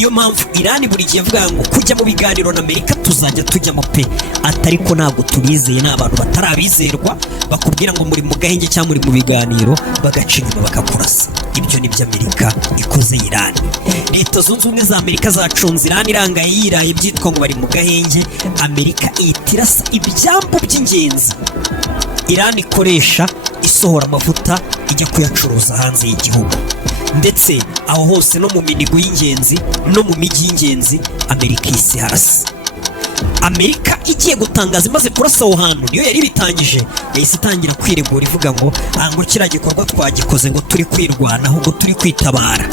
niyo mpamvu Iran buri gihe avuga ngo kujya mu biganiro na Amerika tuzajya tujyamo pe, atariko ntabwo tubizeye, n'abantu batarabizerwa bakubwira ngo muri mu gahenge cyangwa muri mu biganiro bagaca inyuma bakakurasa. Ibyo ni byo Amerika ikoze Iran. Leta zunze ubumwe za Amerika zacunze Iran irangaye yiraye byitwa ngo bari mu gahenge, Amerika itirasa ibyambu by'ingenzi Iran ikoresha isohora amavuta ijya kuyacuruza hanze y'igihugu, ndetse aho hose no mu minigo y'ingenzi no mu mijyi y'ingenzi Amerika isi harasa. Amerika igiye gutangaza imaze kurasa aho hantu, niyo yari bitangije yahise itangira kwiregura ivuga ngo ngo kiriya gikorwa twagikoze ngo turi kwirwanaho, ngo turi kwitabara.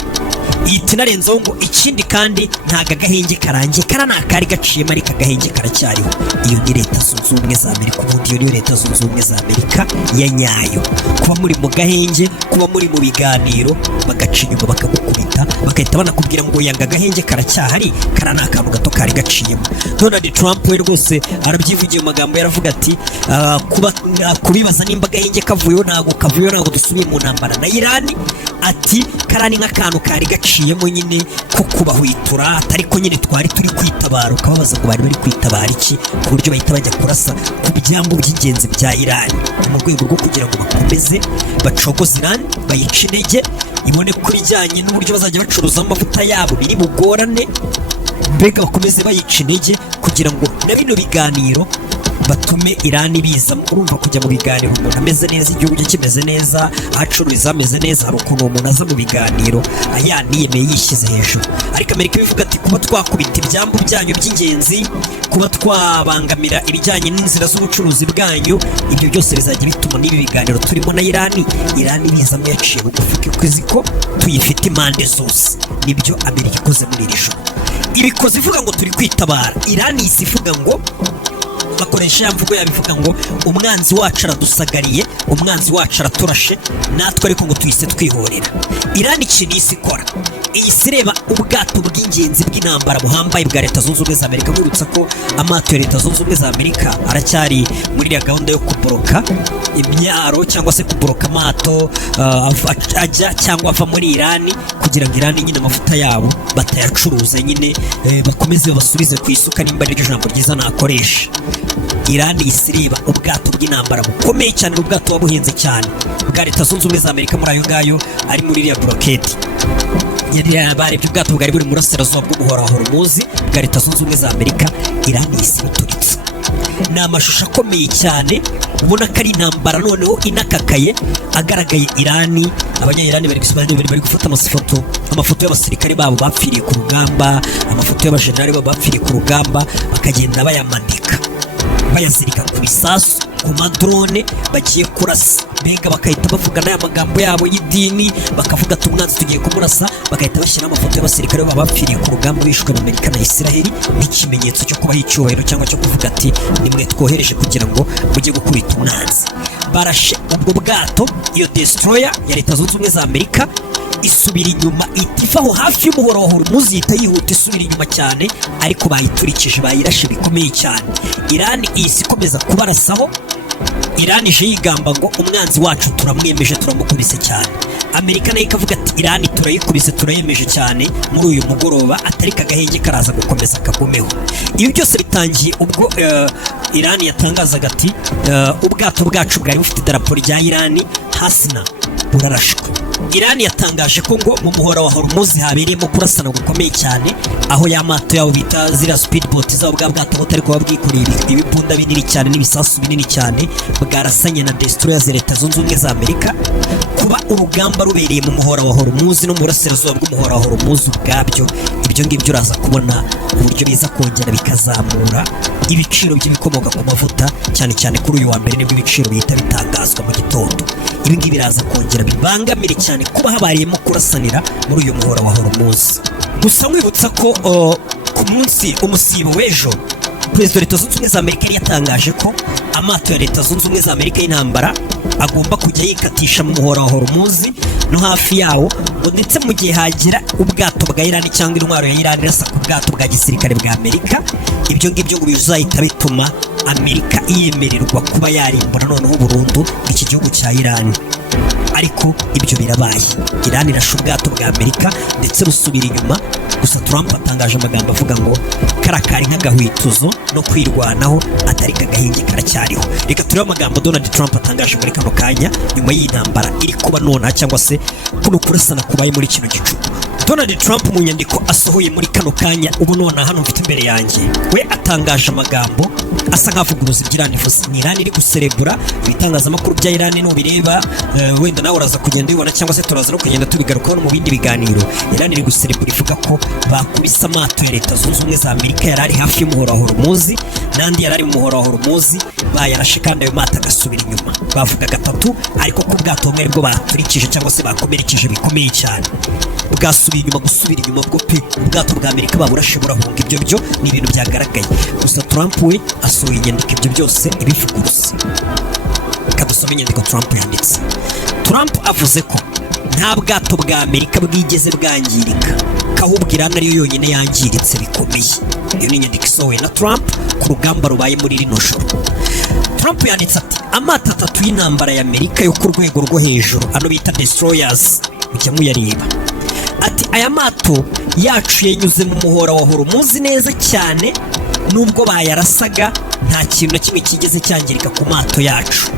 ihita inarenzaho ngo ikindi kandi ntago agahenge karangiye, kara ni akari gaciyemo ariko agahenge karacyariho. Iyo ni Leta Zunze Ubumwe za Amerika, ubundi iyo niyo Leta Zunze Ubumwe za Amerika ya nyayo. Kuba muri mu gahenge, kuba muri mu biganiro bagaca inyuma bakagukubita, bagahita banakubwira ngo yanga agahenge karacyahari, kara ni akantu gato kari gaciyemo. Donald Trump we rwose arabyivugiye mu magambo yaravuga ati kubibaza nimba agahenge kavuyeho ntabwo dusubiye mu ntambara na Iran, ati kara ni nk'akantu kari gaciyemo nyine ko kubahwitura, ariko nyine twari turi kwitabara. Ukababaza ngo bari bari kwitabara iki, ku buryo bahita bajya kurasa ku byambu by'ingenzi bya Iran mu rwego rwo kugira ngo bakomeze bacogoze Iran, bayice intege, ibone ko bijyanye n'uburyo bazajya bacuruza amavuta yabo biri bugorane, mbega bakomeze bayica intege kugira ngo na bino biganiro batume Iran biza. Urumva kujya mu biganiro umuntu ameze neza, igihugu cye kimeze neza, ahacururiza ameze neza, hari ukuntu umuntu aza mu biganiro yaniyemeye yishyize hejuru. Ariko Amerika bivuga ati kuba twakubita ibyambu byanyu by'ingenzi, kuba twabangamira ibijyanye n'inzira z'ubucuruzi bwanyu, ibyo byose bizajya bituma n'ibi biganiro turimo na Iran bizamo yaciye bugufi kuko izi ko tuyifite impande zose. Nibyo Amerika ikoze muri iri joro, ibikoze ivuga ngo turi kwitabara. Iran isivuga ngo bakoresha ya mvugo yabivuga ngo umwanzi wacu aradusagariye, umwanzi wacu araturashe, natwe ariko ngo tuyise twihorera. Iran ikintu isi ikora, iyi si ireba ubwato bw'ingenzi bw'intambara buhambaye bwa Leta Zunze Ubumwe za Amerika. Nkurutsa ko amato ya Leta Zunze Ubumwe za Amerika aracyari muri ya gahunda yo kuboroka imyaro cyangwa se kuboroka amato ajya cyangwa ava muri Iran, kugira ngo Iran nyine amavuta yabo batayacuruza, nyine bakomeze basubize ku isuka, nimba ari ryo jambo ryiza nakoresha. Iran isireba ubwato bw'intambara bukomeye cyane, ubwato wabuhenze cyane bwa Leta Zunze Ubumwe za Amerika muri ayo ngayo ari muri iriya broketi. Barebye ubwato bwari buri mu burasirazuba bw'umuhora wa Hormuz bwa Leta Zunze Ubumwe za Amerika, Iran isibuturitse. Ni amashusho akomeye cyane, ubona ko ari intambara noneho inakakaye agaragaye. Iran, abanya-Iran bari gufata amafoto y'abasirikare babo bapfiriye ku rugamba, amafoto y'abajenerali babo bapfiriye ku rugamba, bakagenda bayamadika bayazirika ku bisasu, ku madrone bagiye kurasa. Mbega bakahita bavuga n'aya magambo yabo y'idini, bakavuga ati umwanzi tugiye kumurasa, bagahita bashyira amafoto y'abasirikare baba bapfiriye ku rugamba bishwe na Amerika na Israel, nk'ikimenyetso cyo kubaha icyubahiro cyangwa cyo kuvuga ati nimwe twohereje kugira ngo mujye gukubita umwanzi. Barashe ubwo bwato, iyo destroyer ya Leta Zunze Ubumwe za Amerika isubira inyuma, itifaho hafi y'umuhora wa Hormuz, ihita yihuta isubira inyuma cyane, ariko bayiturikije, bayirashe bikomeye cyane. Iran isi ikomeza kubarasaho. Iran ije yigamba ngo umwanzi wacu turamwemeje, turamukubise cyane. Amerika nayo ikavuga ati Iran turayikubise, turayemeje cyane muri uyu mugoroba, atari kagahenge karaza gukomeza kagumeho. Ibi byose bitangiye ubwo Iran yatangazaga ati ubwato bwacu bwari bufite idarapo rya Iran hasina burarashwe. Iran yatangaje ko ngo mu muhora wa Hormuz habereyemo kurasana gukomeye cyane, aho y'amato yabo bita zira speedboat zabo bwa bwato butari kuba bwikoreye ibipunda binini cyane n'ibisasu binini cyane, bwarasanye na destroyer za Leta Zunze Ubumwe za Amerika. Kuba urugamba rubereye mu muhora wa Hormuz no mu burasirazuba bw'umuhora wa Hormuz ubwabyo, ibyo ngibyo uraza kubona uburyo biza kongera bikazamura ibiciro by'ibikomoka ku mavuta, cyane cyane kuri uyu wa mbere nibwo ibiciro bihita bitangazwa mu gitondo. Ibi ngibi biraza kongera bibangamire cyane kuba habariyemo kurasanira muri uyu muhora wa Hormuz. Gusa mwibutsa ko ku munsi umusibo w'ejo, Perezida wa Leta Zunze Ubumwe za Amerika yari yatangaje ko amato ya Leta Zunze Ubumwe za Amerika y'intambara agomba kujya yikatisha mu muhora wa Hormuz no hafi yawo, ndetse mu gihe hagira ubwato bwa Iran cyangwa intwaro ya Iran irasa ku bwato bwa gisirikare bwa Amerika. Ibyo ngibyo ngo bizahita bituma Amerika iyemererwa kuba yarimbura noneho burundu iki gihugu cya Iran. Ariko ibyo birabaye, Iran irashe ubwato bwa Amerika ndetse rusubira inyuma, gusa Trump atangaje amagambo avuga ngo karakari nk'agahwituzo no kwirwanaho atari kagahinge karacyariho. Reka turebe amagambo Donald Trump atangaje muri kano kanya nyuma y'intambara iri kuba nona cyangwa se kuno kurasana kubaye muri kino gicuku. Donald Trump mu nyandiko asohoye muri kano kanya ubu nona hano mfite imbere yanjye, we atangaje amagambo asa nk'avuguruza iby'Iran ivuze. Ni Iran iri guserebura ibitangazamakuru bya Iran n'ubireba, wenda nawe uraza kugenda ubibona cyangwa se turaza no kugenda tubigarukaho mu bindi biganiro. Iran iri guserebura ivuga ko bakubise amato ya Leta Zunze Ubumwe za Amerika yari ari hafi y'umuhora wa Hormuz n'andi yari ari mu muhora wa Hormuz, bayarashe kandi ayo mato agasubira inyuma. Bavuga gatatu ariko ko ubwato bumwe bwo baturikije cyangwa se bakomerekeje bikomeye cyane, bwasubiye inyuma. Gusubira inyuma bwo pe ubwato bwa Amerika baburashe burahunga. Ibyo byo ni ibintu byagaragaye, gusa Trump we asohoye inyandiko ibyo byose ibivuguruza. Kadusome inyandiko Trump yanditse. Trump avuze ko nta bwato bwa Amerika bwigeze bwangirika, ahubwo Iran ariyo yonyine yangiritse bikomeye. Iyo ni inyandiko isohowe na Trump ku rugamba rubaye muri rino joro. Trump yanditse ati amato atatu y'intambara ya Amerika yo ku rwego rwo hejuru, ano bita destroyers, mujya muyareba. Ati aya mato yacu yanyuze mu muhora wa Hormuz neza cyane, nubwo bayarasaga nta kintu na kimwe kigeze cyangirika ku mato yacu.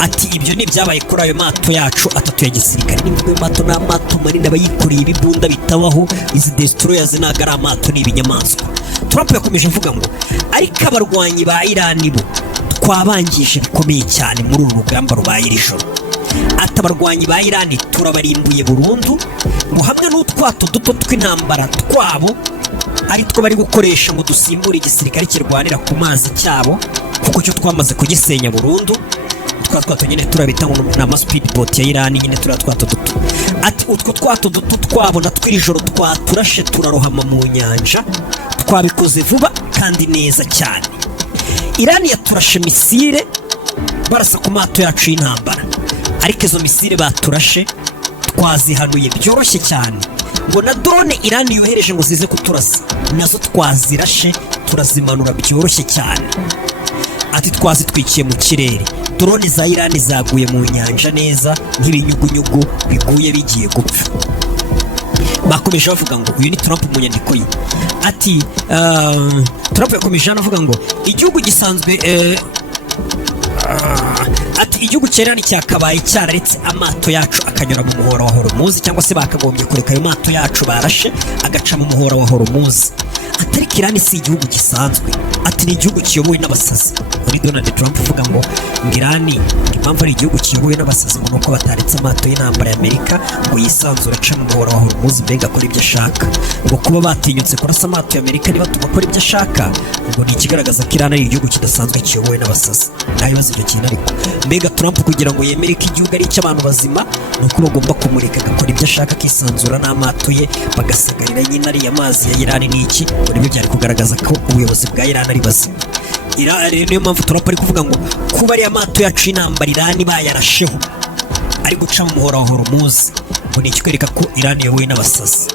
Ati ibyo ni byabaye kuri ayo mato yacu atatu ya gisirikare. Nimba mato na mato manini abayikoreye ibibunda bitabaho, izi destroyers ntago ari amato ni ibinyamaswa. Trump yakomeje avuga ngo ariko abarwanyi ba Iran bo twabangije bikomeye cyane muri uru rugamba rubaye iri joro. Ati abarwanyi ba Iran turabarimbuye burundu, ngo hamwe n'utwato duto tw'intambara twabo ari two bari gukoresha ngo dusimbure igisirikare kirwanira ku mazi cyabo, kuko cyo twamaze kugisenya burundu. Twato nyine turabita ngo na speedboat ya Iran nyine twato duto. Ati utwo twato duto twabo na tw'ijoro twaturashe turarohama mu nyanja, twabikoze vuba kandi neza cyane. Iran yaturashe misile barasa ku mato yacu y'intambara, ariko izo misile baturashe twazihanuye byoroshye cyane, ngo na drone Iran yohereje ngo zize kuturasa nazo twazirashe turazimanura byoroshye cyane. Ati twazitwikiye mu kirere, drone za Iran zaguye mu nyanja neza nk'ibinyugunyugu biguye bigiye gupfa. Bakomeje bavuga ngo uyu ni Trump mu nyandiko ye. Ati Trump yakomeje avuga ngo igihugu gisanzwe ati igihugu cy'Iran cyakabaye cyararetse amato yacu akanyura mu muhora wa Hormuz, cyangwa se bakagombye kureka ayo mato yacu barashe agaca mu muhora wa Hormuz. Atari Iran si igihugu gisanzwe, ati ni igihugu kiyobowe n'abasazi. Muri Donald Trump uvuga ngo Iran impamvu ari igihugu kiyobowe n'abasazi ngo nuko bataretse amato y'intambara ya Amerika ngo yisanzure aca mu muhora wa Hormuz mbega akora ibyo ashaka. Ngo kuba batinyutse kurasa amato ya Amerika nibatuma akora ibyo ashaka, ngo ni ikigaragaza ko Iran ari igihugu kidasanzwe kiyobowe n'abasazi. Ntabibazo ibyo kintu ariko mbega Trump kugira ngo yemere ko igihugu ari icy'abantu bazima, nuko bagomba kumureka agakora ibyo ashaka akisanzura n'amato ye bagasagarira nyine ariya mazi ya Iran. N'iki nibyo byari kugaragaza ko ubuyobozi bwa Iran ari bazima. Niyo mpamvu Trump ari kuvuga ngo kuba ariya mato yacu y'intambara Iran bayarasheho ari guca mu muhora wa Hormuz, ngo ni ikikwereka ko Iran yobowe n'abasazi.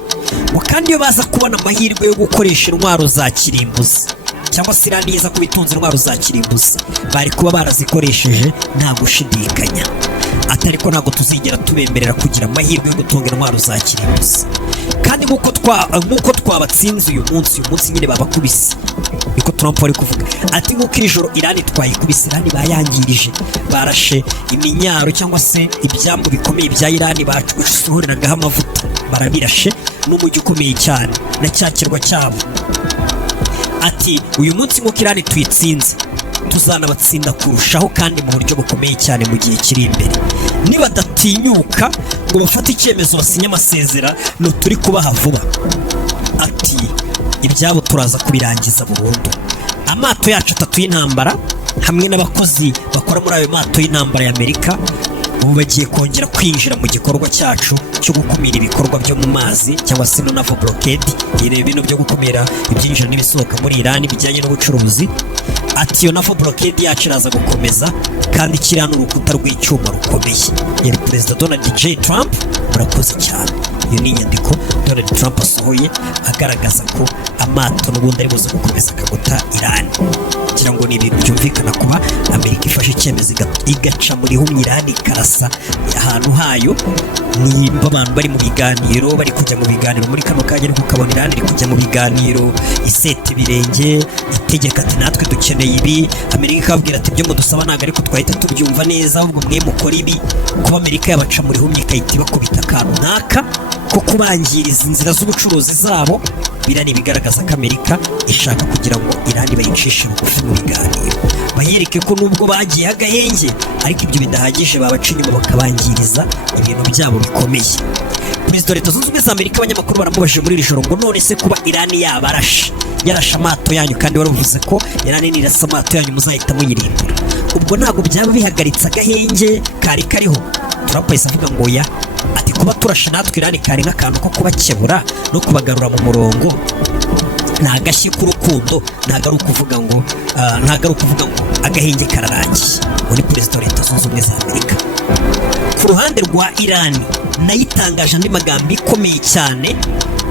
Ngo kandi iyo baza kubona amahirwe yo gukoresha intwaro za kirimbuzi, cyangwa se Iran iza kubitunza intwaro za kirimbuzi, bari kuba barazikoresheje nta gushidikanya. Atari ko ntabwo tuzigera tubemerera kugira amahirwe yo gutunga intwaro za kirimbuzi. Kandi nk'uko twabatsinze uyu munsi nyine babakubise, niko Trump ari kuvuga. Ati nk'uko iri joro Iran twayikubise, Iran bayangirije, barashe iminyaro cyangwa se ibyambu bikomeye bya Iran basohoreragaho amavuta, barabirashe n'umujyi ukomeye cyane na cyakirwa cyabo. Ati uyu munsi nk'uko Iran tuyitsinze tuzanabatsinda kurushaho kandi mu buryo bukomeye cyane mu gihe kiri imbere. Nibadatinyuka ngo bafate icyemezo basinye amasezerano turi kubaha vuba, ati ibyabo turaza kubirangiza burundu. Amato yacu atatu y'intambara hamwe n'abakozi bakora muri ayo mato y'intambara ya Amerika ubu bagiye kongera kwinjira mu gikorwa cyacu cyo gukumira ibikorwa byo mu mazi cyangwa se naval blockade, ibintu byo gukumira ibyinjira n'ibisohoka muri Iran bijyanye n'ubucuruzi. Ati iyo naval blockade yacu iraza gukomeza kandi kiriya n'urukuta rw'icyuma rukomeye. Yari Perezida Donald J. Trump. Murakoze cyane. Iyo ni inyandiko Donald Trump asohoye agaragaza ko amato n'ubundi ari buze gukomeza akaguta Iran. kugira ngo ni ibintu byumvikana kuba Amerika ifashe icyemezo igaca muri humye Irani ikarasa ahantu hayo. Nimba abantu bari mu biganiro bari kujya mu biganiro muri kano kanya, ariko ukabona Irani iri kujya mu biganiro iseta ibirenge itegeka ati natwe dukeneye ibi. Amerika ikababwira ati ibyo mudusaba ntabwo ariko twahita tubyumva neza, ahubwo mwe mukora ibi. Kuba Amerika yabaca muri humye ikahita ibakubita akantu naka ko kubangiriza inzira z'ubucuruzi zabo, biriya ni ibigaragaza ko Amerika ishaka kugira ngo Irani bayicishe bugufi mu biganiro, bayereke ko nubwo bagiye agahenge ariko ibyo bidahagije, babaca inyuma bakabangiriza ibintu byabo bikomeye. Perezida wa Leta Zunze Ubumwe za Amerika, abanyamakuru baramubajije muri iri joro ngo none se kuba Irani yarashe amato yanyu, kandi waravuze ko Irani nirasa amato yanyu muzahita muyirimbura, ubwo ntabwo byaba bihagaritse agahenge kari kariho? Trump yahise avuga ngo ya, ati kuba turashe natwe Irani kari nk'akantu ko kubakebura no kubagarura mu murongo, nta gashyi k'urukundo, ntabwo ari ukuvuga ngo agahenge kararangiye. Muri Perezida wa Leta Zunze Ubumwe za Amerika. Ku ruhande rwa Irani nayo itangaje andi magambo ikomeye cyane,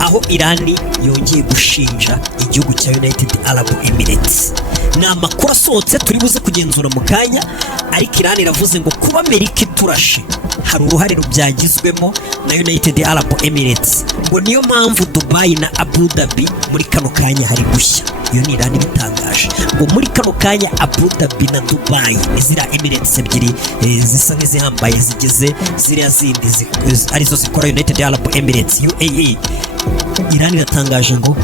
aho Irani yongeye gushinja igihugu cya United Arab Emirates. Ni amakuru asohotse turi buze kugenzura mu kanya, ariko Irani iravuze ngo kuba Amerika iturashe hari uruhare rubyagizwemo na United Arab Emirates, ngo niyo mpamvu Dubai na Abu Dhabi muri kano kanya hari gushya. Iyo ni Irani bitangaje ngo muri kano kanya Abu Dhabi na Dubai ni ziriya Emirates ebyiri zisa nk'izihambaye zigize ziriya zindi arizo zikora United Arab Emirates UAE. Irani iratangaje ngo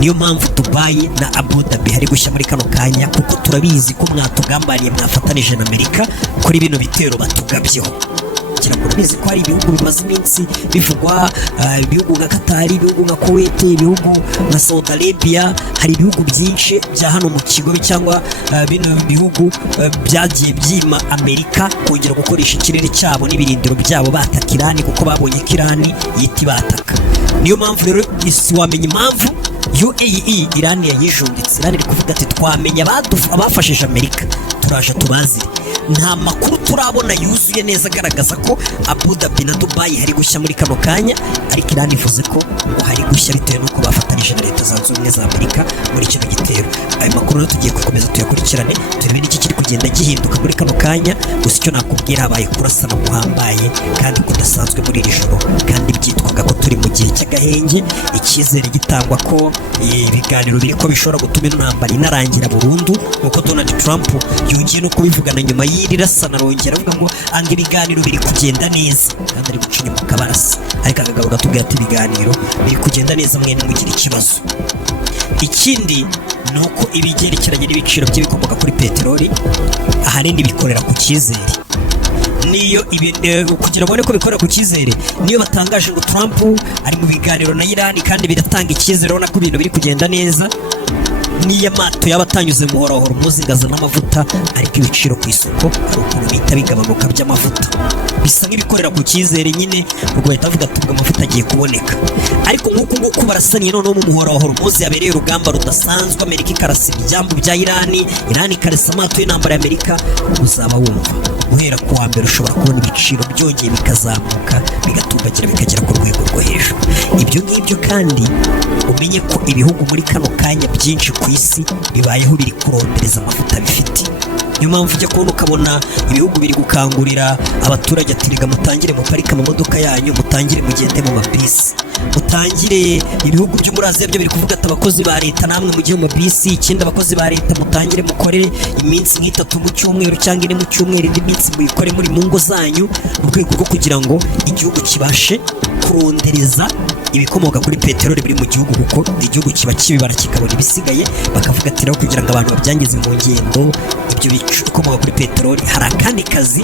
niyo mpamvu Dubai na Abu Dhabi hari gushya muri kano kanya, kuko turabizi ko mwatugambaniye mwafatanije na Amerika kuri bino bitero batugabyeho. Murabizi ko hari ibihugu bimaze iminsi bivugwa, ibihugu nka Qatar, ibihugu nka Kuwait, ibihugu nka Saudi Arabia, hari ibihugu byinshi bya hano mu kigobe cyangwa bino bihugu byagiye byima Amerika kongera gukoresha ikirere cyabo n'ibirindiro byabo bataka Irani, kuko babonye ko Irani yita ibataka. Niyo mpamvu rero isi wamenya impamvu UAE Irani yayijunditse. Irani iri kuvuga ati twamenye abafashije Amerika, turaje tubazire. Nta makuru turabona yuzuye neza agaragaza ko Abu Dhabi na Dubai hari gushya muri kano kanya, ariko Irani ivuze ko hari gushya bitewe n'uko bafatanije na Leta Zunze Ubumwe za Amerika muri kino gitero. Ayo makuru rero tugiye gukomeza tuyakurikirane, turebe n'iki kiri kugenda gihinduka muri kano kanya. Gusa icyo nakubwira, habaye kurasana guhambaye kandi kudasanzwe muri iri joro, kandi byitwaga ko turi mu gihe cy'agahenge, icyizere gitangwa ko ibiganiro biri ko bishobora gutuma intambara inarangira burundu, nk'uko Donald Trump yongeye no kubivugana nyuma y'iri rasana, arongera avuga ngo anga ibiganiro biri kugenda neza, kandi ari guca inyuma kabarasa. Ariko akagabo gatubwira ati ibiganiro biri kugenda neza, mwene mugira ikibazo. Ikindi ni uko ibigerekeranye n'ibiciro by'ibikomoka kuri peteroli ahanini bikorera ku cyizere. Niyo kugira ngo ko bikorera ku cyizere, niyo batangaje ngo Trump ari mu biganiro na Irani kandi biratanga icyizere, urabona ko ibintu biri kugenda neza. Niyo amato yaba atanyuze mu horohoro muzingaza n'amavuta, ariko ibiciro ku isoko hari ukuntu bihita bigabanuka by'amavuta, bisa nk'ibikorera ku cyizere nyine, ubwo bahita bavuga ati amavuta agiye kuboneka. Ariko nk'uko nguko barasaniye noneho mu muhorohoro muzi yabereye urugamba rudasanzwe, Amerika ikarasa ibyambu bya Irani ikarasa amato y'intambara ya Amerika, uzaba wumva guhera ku wa mbere ushobora kubona ibiciro byongeye bikazamuka bigatumbagira bikagera ku rwego rwo hejuru. Ibyo ngibyo kandi umenye ko ibihugu muri kano kanya byinshi ku isi bibayeho biri kurondereza amavuta bifite. Niyo mpamvu ujya kubona ukabona ibihugu biri gukangurira abaturage ati rega mutangire muparike amamodoka yanyu, mutangire mugende mu mabisi, mutangire. Ibihugu byo muri Aziya byo biri kuvuga ati abakozi ba leta namwe mugiye mu bisi, ikindi abakozi ba leta mutangire mukore iminsi nk'itatu mu cyumweru cyangwa ine mu cyumweru, indi minsi muyikore muri mu ngo zanyu, mu rwego rwo kugira ngo igihugu kibashe kurondereza ibikomoka kuri peteroli biri mu gihugu, kuko igihugu kiba kibibara kikabona ibisigaye, bakavuga ati rero kugira ngo abantu babyangize mu ngendo ibyo bikomoka kuri peteroli, hari akandi kazi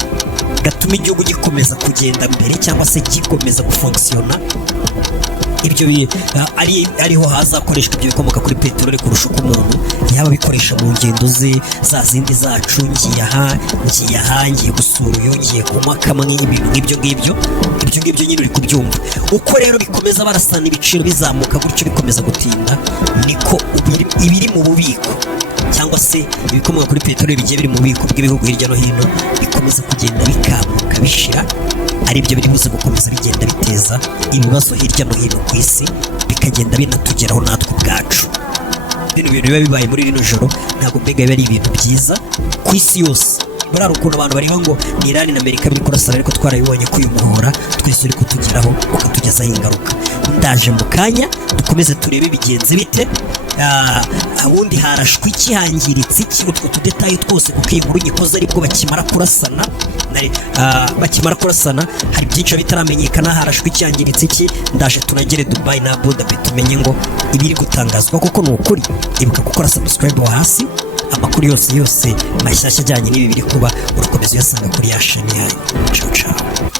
gatuma igihugu gikomeza kugenda mbere cyangwa se gikomeza gufunkisiyona. Ibyo ariho hazakoreshwa ibyo bikomoka kuri peteroli kurusha uko umuntu yaba bikoresha mu ngendo ze za zindi zacu, ngiye aha ngiye gusura uyu, ngiye kunywa kamwe, ibintu nk'ibyo ngibyo nyine uri kubyumva. Uko rero bikomeza barasana ibiciro bizamuka gutyo bikomeza gutinda, niko ibiri mu bubiko cyangwa se ibikomoka kuri peteroli bigiye biri mu bubiko bw'ibihugu hirya no hino bikomeza kugenda bikamuka bishira, aribyo biri buze gukomeza bigenda biteza ibibazo hirya no hino ku isi, bikagenda binatugeraho natwe ubwacu. bino bintu biba bibaye muri rino joro ntabwo mbega biba ari ibintu byiza ku isi yose. buriya ukuntu abantu bareba ngo ni Iran na Amerika biri kurasana, ariko twarabibonye ko uyu muhora twese uri kutugeraho ukatugezaho ingaruka. Ndaje mu kanya dukomeze turebe bigenze bite, ubundi harashwe iki, hangiritse iki, utwo tudetayi twose kuko iyi nkuru nyikoze aribwo bakimara kurasana hari byinshi bitaramenyekana, harashwe iki, hangiritse iki. Ndaje tunagere Dubai na Abu Dhabi tumenye ngo ibiri gutangazwa koko ni ukuri. Ibuka gukora subscribe hasi, amakuru yose mashyashya ajyanye n'ibi biri kuba urakomeza uyasanga kuri ya shani yanyu. Ciao ciao.